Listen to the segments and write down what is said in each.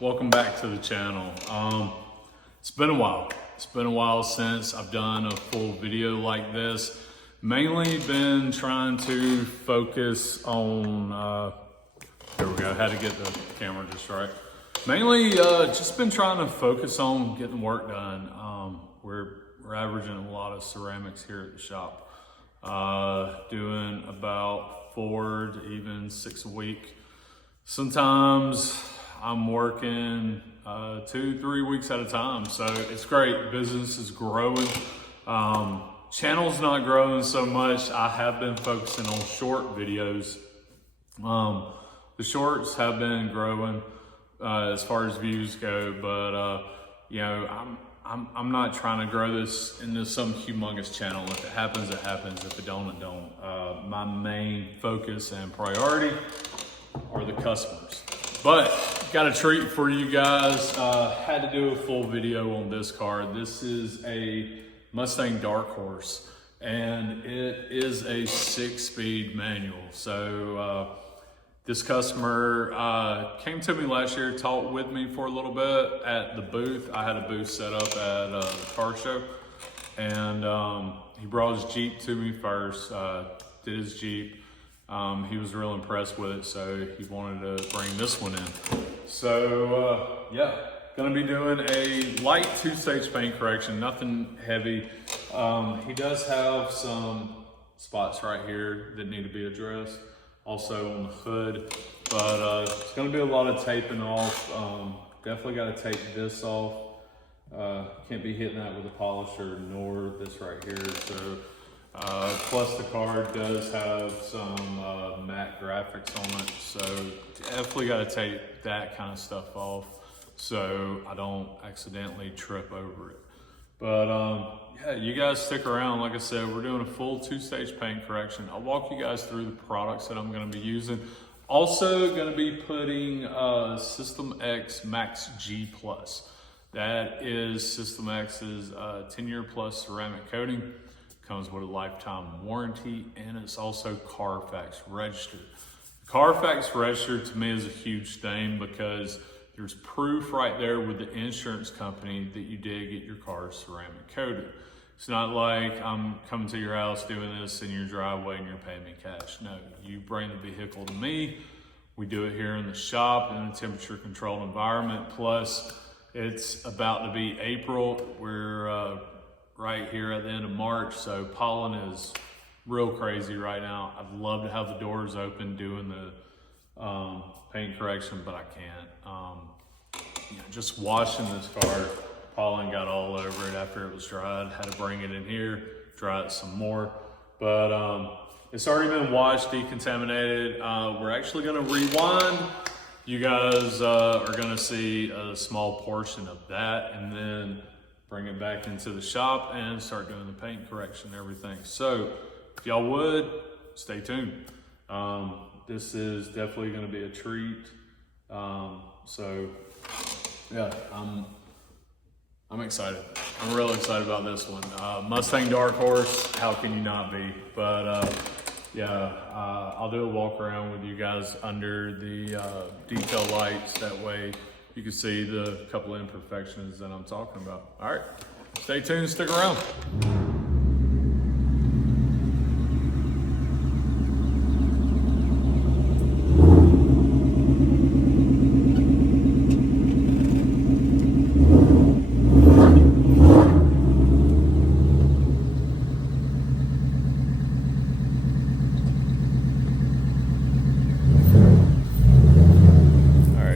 welcome back to the channel. It's been a while. It's been a while since I've done a full video like this. Mainly been trying to focus on, there we go, had to get the camera just right. Mainly just been trying to focus on getting work done. We're averaging a lot of ceramics here at the shop. Doing about 4 to even 6 a week. Sometimes I'm working 2-3 weeks at a time, so it's great. Business is growing. Channel's not growing so much. I have been focusing on short videos. The shorts have been growing as far as views go, but you know, I'm not trying to grow this into some humongous channel. If it happens, it happens. If it don't, it don't. My main focus and priority are the customers. But got a treat for you guys. Had to do a full video on this car. This is a Mustang Dark Horse, and it is a 6-speed manual. So this customer came to me last year, talked with me for a little bit at the booth. I had a booth set up at the car show, and he brought his Jeep to me first, did his Jeep. He was real impressed with it, so he wanted to bring this one in. So yeah, gonna be doing a light 2-stage paint correction, nothing heavy. He does have some spots right here that need to be addressed, also on the hood, but it's gonna be a lot of taping off. Definitely gotta take this off. Can't be hitting that with a polisher, nor this right here. So plus the car does have some matte graphics on it, so definitely got to take that kind of stuff off so I don't accidentally trip over it. But yeah, you guys stick around. Like I said, we're doing a full 2-stage paint correction. I'll walk you guys through the products that I'm going to be using. Also going to be putting System X Max G Plus. That is System X's 10-year plus ceramic coating. Comes with a lifetime warranty, and it's also Carfax registered. Carfax registered to me is a huge thing because there's proof right there with the insurance company that you did get your car ceramic coated. It's not like I'm coming to your house doing this in your driveway and you're paying me cash. No, you bring the vehicle to me. We do it here in the shop in a temperature controlled environment. Plus, it's about to be April. We're right here at the end of March, so pollen is real crazy right now. I'd love to have the doors open doing the paint correction, but I can't. You know, just washing this car, pollen got all over it after it was dried. Had to bring it in here, dry it some more. But it's already been washed, decontaminated. We're actually gonna rewind. You guys are gonna see a small portion of that, and then bring it back into the shop and start doing the paint correction and everything. So if y'all would, stay tuned. This is definitely gonna be a treat. So yeah, I'm excited. I'm real excited about this one. Mustang Dark Horse, how can you not be? But yeah, I'll do a walk around with you guys under the detail lights. That way you can see the couple of imperfections that I'm talking about. All right, stay tuned, stick around.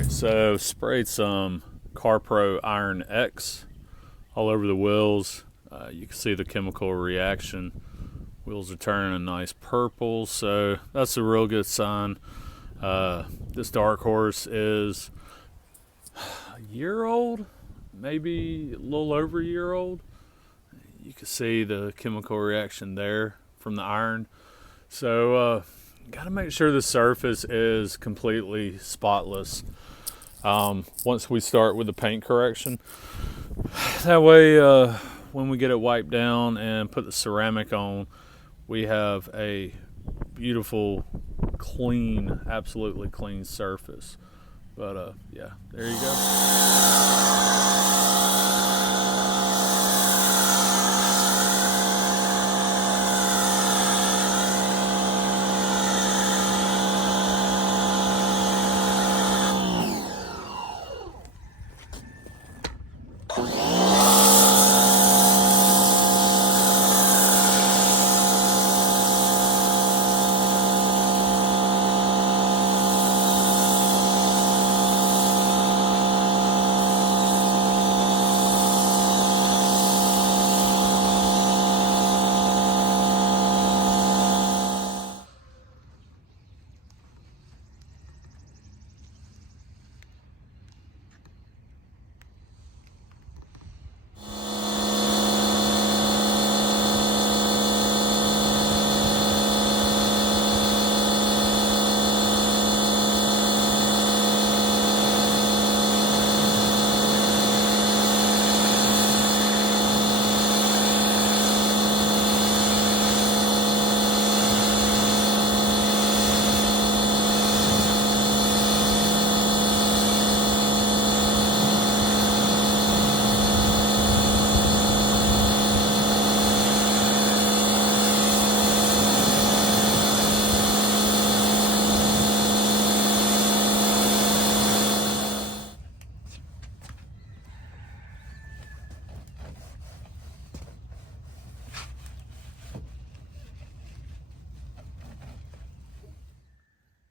So sprayed some CarPro Iron X all over the wheels. You can see the chemical reaction. Wheels are turning a nice purple, so that's a real good sign. This Dark Horse is a year old, maybe a little over a year old. You can see the chemical reaction there from the iron. So got to make sure the surface is completely spotless. Once we start with the paint correction, that way when we get it wiped down and put the ceramic on, we have a beautiful, clean, absolutely clean surface. But yeah, there you go.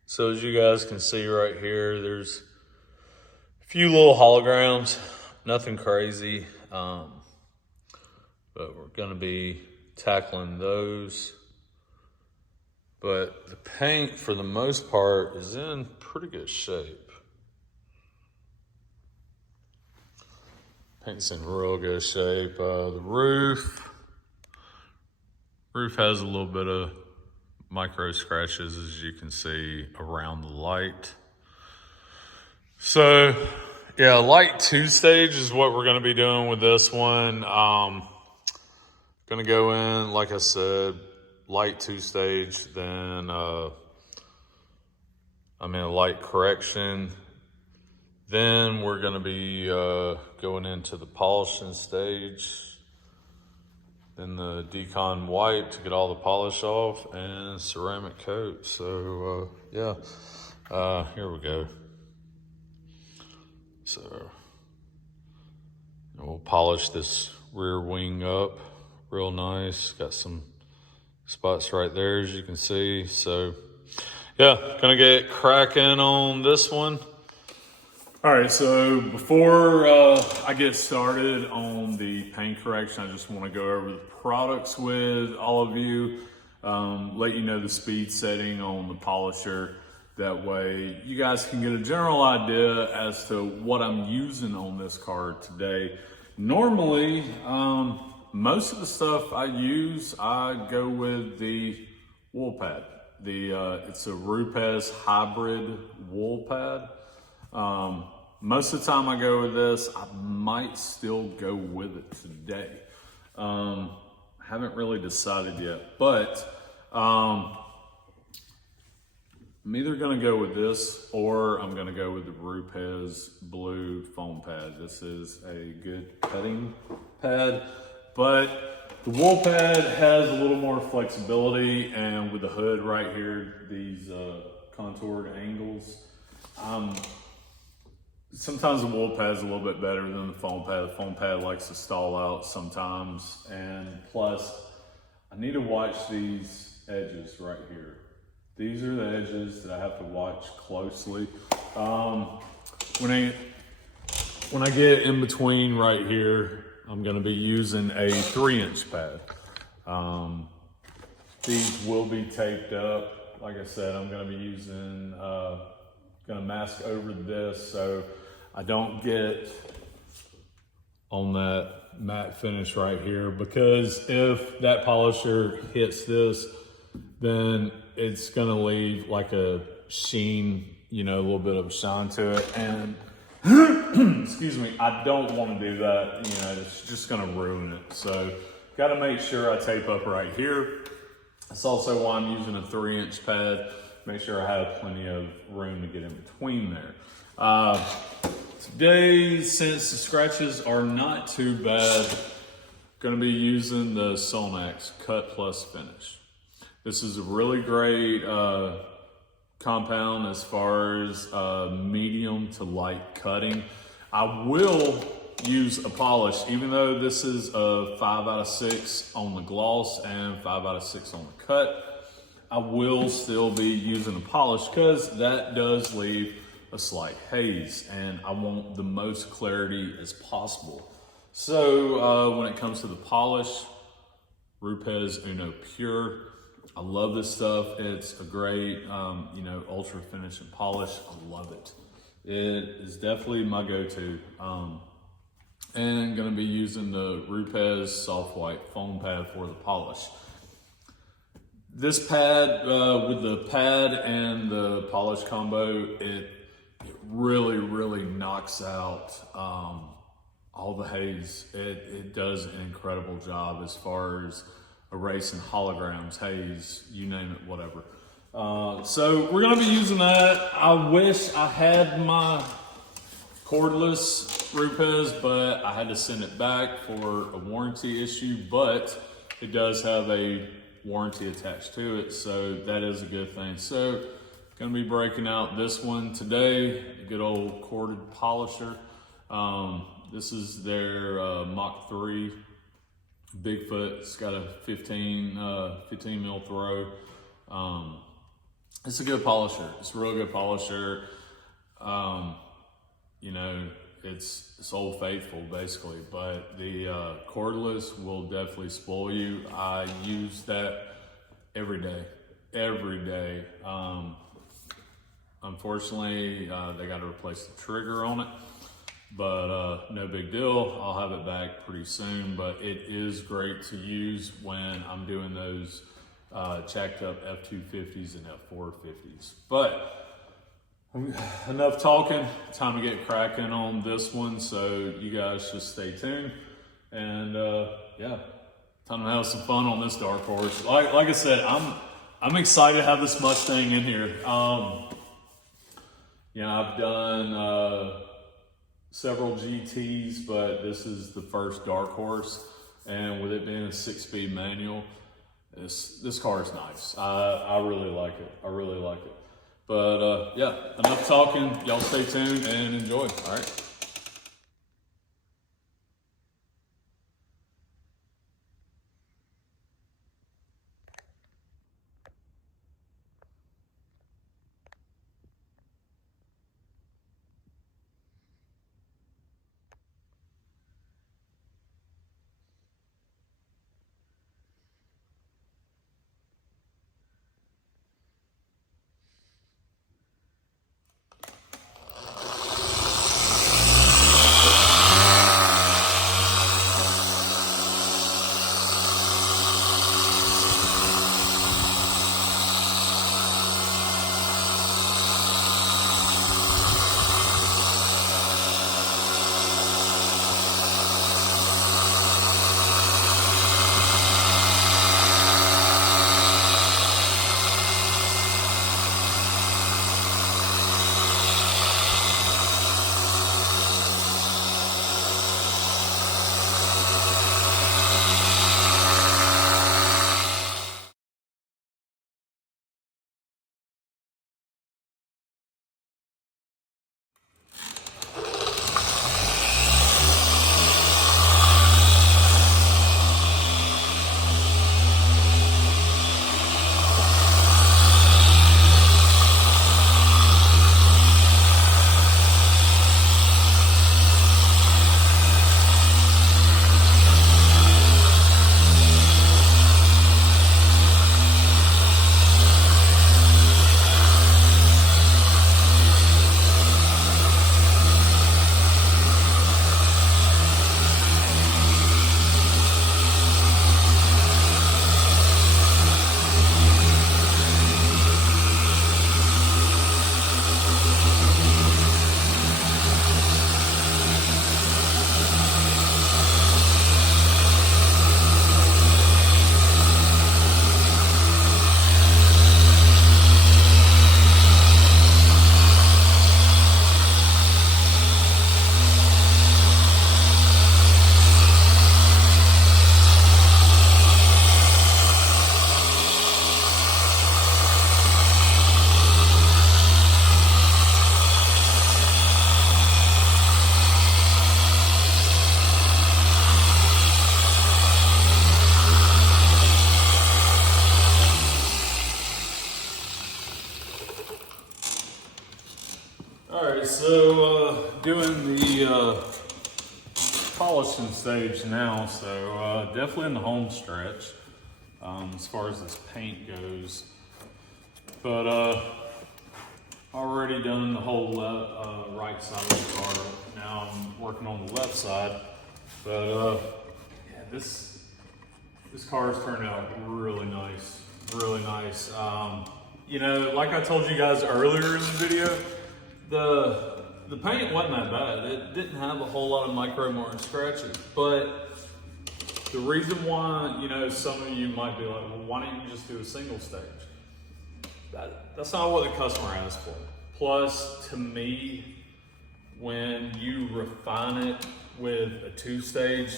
So as you guys can see right here, there's a few little holograms, nothing crazy, but we're gonna be tackling those. But the paint, for the most part, is in pretty good shape. Paint's in real good shape. The roof has a little bit of micro scratches, as you can see, around the light. So yeah, light 2-stage is what we're gonna be doing with this one. Gonna go in, like I said, light 2-stage, then a light correction. Then we're gonna be going into the polishing stage, then the decon wipe to get all the polish off, and ceramic coat. So yeah, here we go. So we'll polish this rear wing up real nice. Got some spots right there, as you can see. So yeah, gonna get cracking on this one. All right, so before I get started on the paint correction, I just want to go over the products with all of you, let you know the speed setting on the polisher. That way you guys can get a general idea as to what I'm using on this car today. Normally, most of the stuff I use, I go with the wool pad. It's a Rupes hybrid wool pad. Most of the time I go with this. I might still go with it today. Haven't really decided yet, but I'm either gonna go with this or I'm gonna go with the Rupes blue foam pad. This is a good cutting pad, but the wool pad has a little more flexibility, and with the hood right here, these contoured angles, sometimes the wool pad is a little bit better than the foam pad. The foam pad likes to stall out sometimes, and plus, I need to watch these edges right here. These are the edges that I have to watch closely. When I get in between right here, I'm gonna be using a 3-inch pad. These will be taped up. Like I said, I'm gonna be using, gonna mask over this so I don't get on that matte finish right here, because if that polisher hits this, then it's gonna leave like a sheen, a little bit of a shine to it. And excuse me, I don't wanna do that. It's just gonna ruin it. So gotta make sure I tape up right here. That's also why I'm using a 3-inch pad. Make sure I have plenty of room to get in between there. Today, since the scratches are not too bad, going to be using the Sonax Cut Plus Finish. This is a really great compound as far as medium to light cutting. I will use a polish, even though this is a 5 out of 6 on the gloss and 5 out of 6 on the cut. I will still be using a polish because that does leave a slight haze, and I want the most clarity as possible. So when it comes to the polish, Rupes Uno Pure. I love this stuff. It's a great, ultra finish and polish. I love it. It is definitely my go-to. And gonna be using the Rupes Soft White Foam Pad for the polish. This pad, with the pad and the polish combo, it really knocks out all the haze. It does an incredible job as far as erasing holograms, haze, you name it, whatever. So we're gonna be using that. I wish I had my cordless Rupes, but I had to send it back for a warranty issue, but it does have a warranty attached to it, so that is a good thing. So gonna be breaking out this one today, a good old corded polisher. This is their Mach 3 Bigfoot. It's got a 15 mil throw. It's a good polisher. It's a real good polisher. It's Old Faithful basically, but the cordless will definitely spoil you. I use that every day. Unfortunately, they got to replace the trigger on it, but no big deal. I'll have it back pretty soon, but it is great to use when I'm doing those jacked up F250s and F450s. But enough talking, time to get cracking on this one, so you guys just stay tuned. And yeah, time to have some fun on this Dark Horse. Like I said, I'm excited to have this Mustang in here. I've done several GTs, but this is the first Dark Horse, and with it being a 6-speed manual, this car is nice. I really like it. But yeah, enough talking. Y'all stay tuned and enjoy. All right. doing the polishing stage now, so definitely in the home stretch as far as this paint goes. But already done the whole right side of the car. Now I'm working on the left side. But yeah, this car has turned out really nice, really nice. You know, like I told you guys earlier in the video, the paint wasn't that bad. It didn't have a whole lot of micro mark scratches, but the reason why, you know, some of you might be like, well, why don't you just do a single stage? That's not what the customer asked for. Plus, to me, when you refine it with a 2-stage,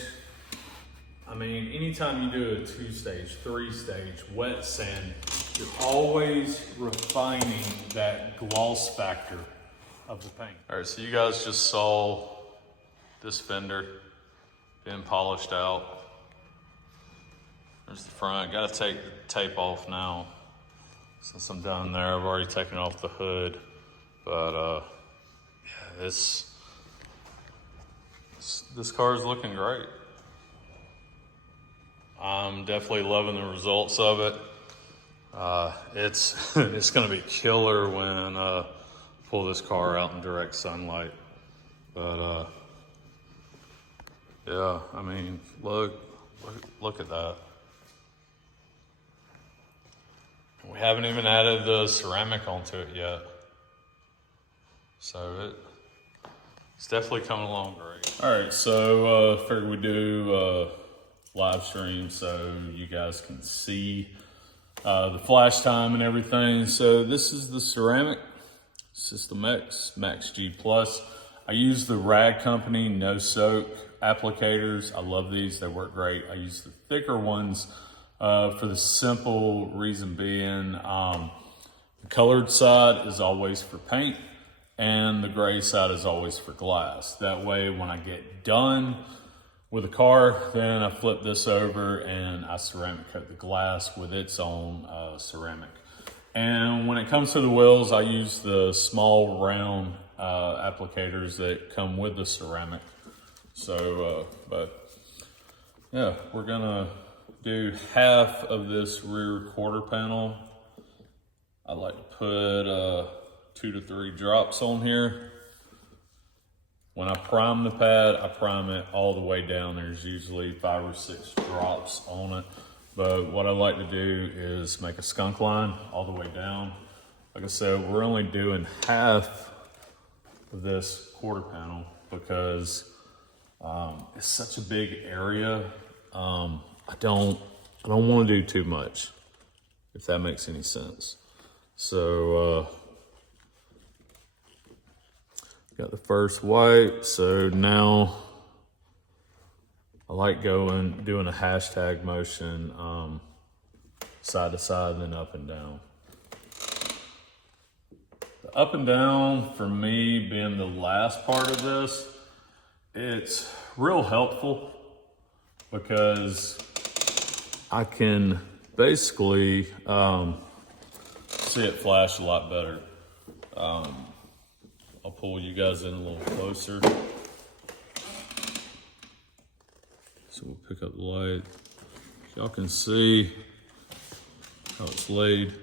I mean, anytime you do a 2-stage, 3-stage wet sand, you're always refining that gloss factor of the paint. All right, so you guys just saw this fender being polished out. There's the front. Got to take the tape off now. Since I'm down there, I've already taken off the hood. But yeah, this car is looking great. I'm definitely loving the results of it. It's it's gonna be killer when pull this car out in direct sunlight. But yeah, I mean, look at that. We haven't even added the ceramic onto it yet. So it's definitely coming along great. All right, so figured we do live stream so you guys can see the flash time and everything. So this is the ceramic System X Max G Plus. I use the Rag Company no soak applicators. I love these, they work great. I use the thicker ones for the simple reason being the colored side is always for paint and the gray side is always for glass. That way when I get done with a car, then I flip this over and I ceramic coat the glass with its own ceramic. And when it comes to the wheels, I use the small round applicators that come with the ceramic. So, but yeah, we're gonna do half of this rear quarter panel. I like to put 2 to 3 drops on here. When I prime the pad, I prime it all the way down. There's usually 5 or 6 drops on it. But what I like to do is make a skunk line all the way down. Like I said, we're only doing half of this quarter panel because it's such a big area. I don't want to do too much, if that makes any sense. So got the first white, so now I like doing a hashtag motion side to side and then up and down. The up and down, for me, being the last part of this, it's real helpful because I can basically see it flash a lot better. I'll pull you guys in a little closer. So we'll pick up the light. Y'all can see how it's laid.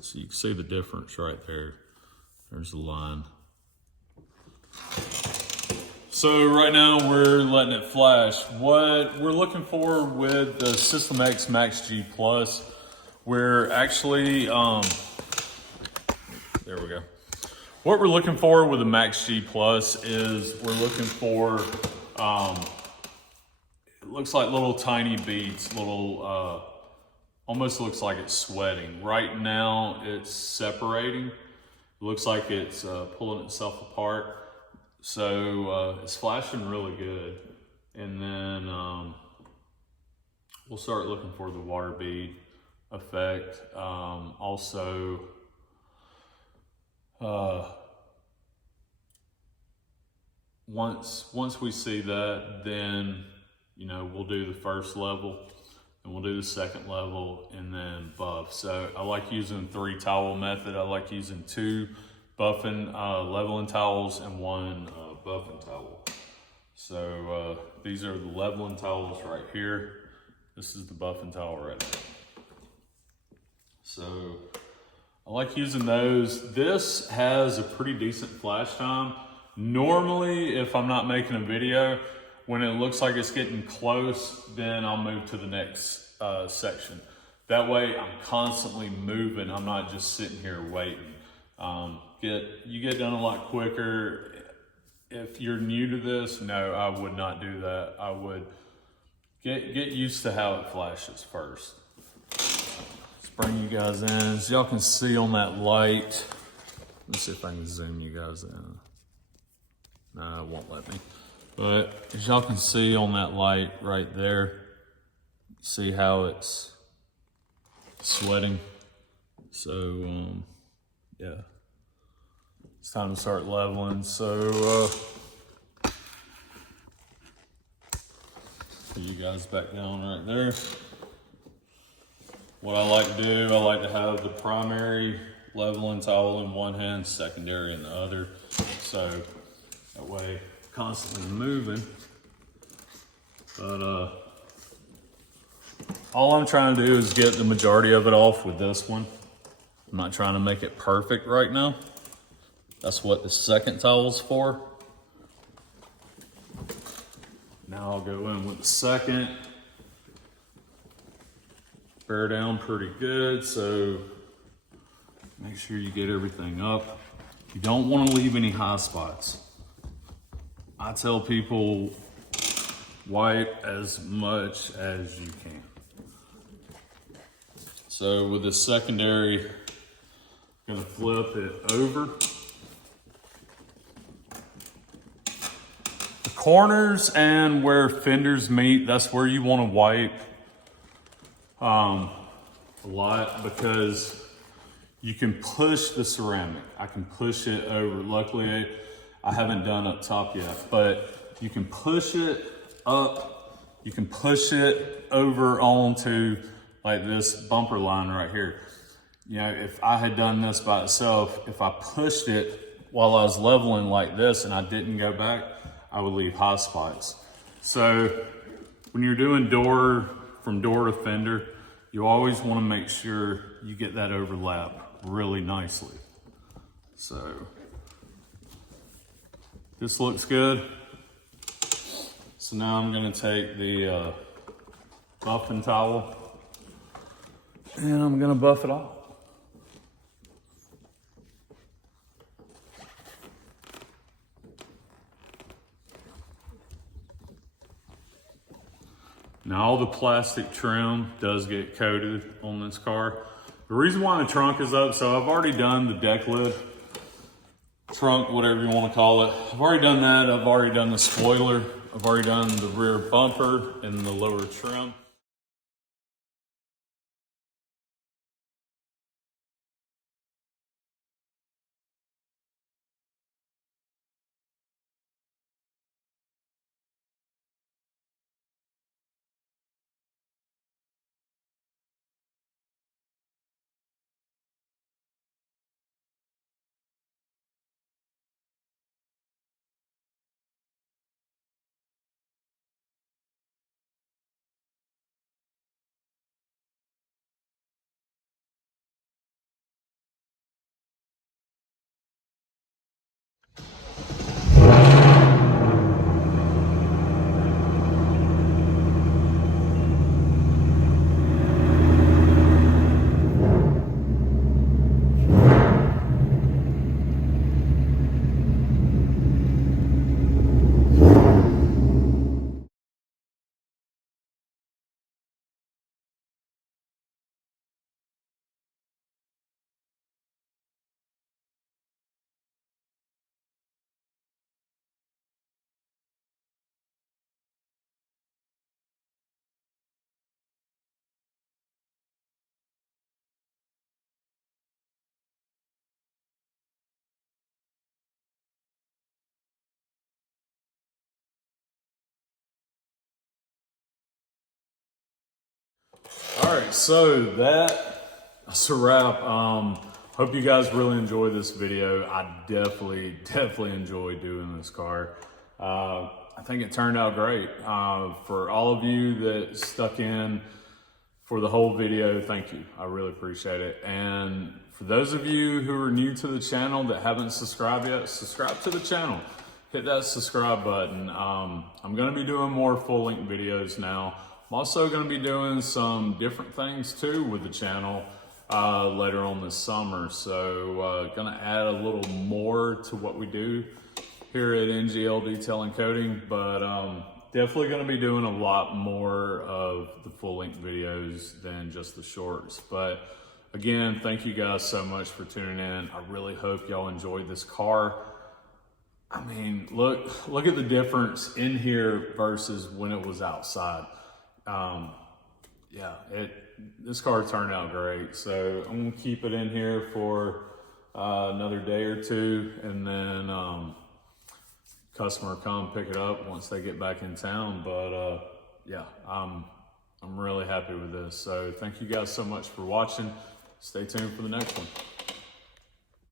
So you can see the difference right there. There's the line. So right now we're letting it flash. What we're looking for with the System X Max G Plus, we're actually, there we go. What we're looking for with the Max G Plus is we're looking for, it looks like little tiny beads, little, almost looks like it's sweating. Right now it's separating. It looks like it's pulling itself apart. So it's flashing really good. And then we'll start looking for the water bead effect. Also, once we see that, then, you know, we'll do the first level and we'll do the second level and then buff. So I like using 3 towel method. I like using 2 buffing leveling towels and one buffing towel. So these are the leveling towels right here. This is the buffing towel right there. So I like using those. This has a pretty decent flash time. Normally, if I'm not making a video, when it looks like it's getting close, then I'll move to the next section. That way I'm constantly moving. I'm not just sitting here waiting. You get done a lot quicker. If you're new to this, no, I would not do that. I would get used to how it flashes first. Let's bring you guys in. As y'all can see on that light, let me see if I can zoom you guys in. No, it won't let me. But as y'all can see on that light right there, see how it's sweating. So, yeah. It's time to start leveling. So, put you guys back down right there. What I like to do, I like to have the primary leveling towel in one hand, secondary in the other. So that way, constantly moving. But all I'm trying to do is get the majority of it off with this one. I'm not trying to make it perfect right now. That's what the second towel's for. Now I'll go in with the second. Bear down pretty good, so make sure you get everything up. You don't want to leave any high spots. I tell people wipe as much as you can. So with the secondary, I'm gonna flip it over. The corners and where fenders meet, that's where you want to wipe a lot, because you can push the ceramic. I can push it over. Luckily, I haven't done up top yet, but you can push it up. You can push it over onto like this bumper line right here. You know, if I had done this by itself, if I pushed it while I was leveling like this and I didn't go back, I would leave high spots. So when you're doing from door to fender, you always want to make sure you get that overlap really nicely. So this looks good. So now I'm going to take the buffing towel and I'm going to buff it off. Now all the plastic trim does get coated on this car. The reason why the trunk is up, so I've already done the deck lid, trunk, whatever you want to call it. I've already done that. I've already done the spoiler. I've already done the rear bumper and the lower trim. All right, so that's a wrap. hope you guys really enjoy this video. I definitely enjoyed doing this car. I think it turned out great. For all of you that stuck in for the whole video, thank you. I really appreciate it. And for those of you who are new to the channel that haven't subscribed yet, subscribe to the channel. Hit that subscribe button. I'm gonna be doing more full-length videos now. I'm also gonna be doing some different things too with the channel later on this summer. So gonna add a little more to what we do here at NGL Detailing Coating, but definitely gonna be doing a lot more of the full-length videos than just the shorts. But again, thank you guys so much for tuning in. I really hope y'all enjoyed this car. I mean, look at the difference in here versus when it was outside. Yeah, this car turned out great. So I'm gonna keep it in here for another day or two, and then customer come pick it up once they get back in town. But yeah, I'm really happy with this. So thank you guys so much for watching. Stay tuned for the next one.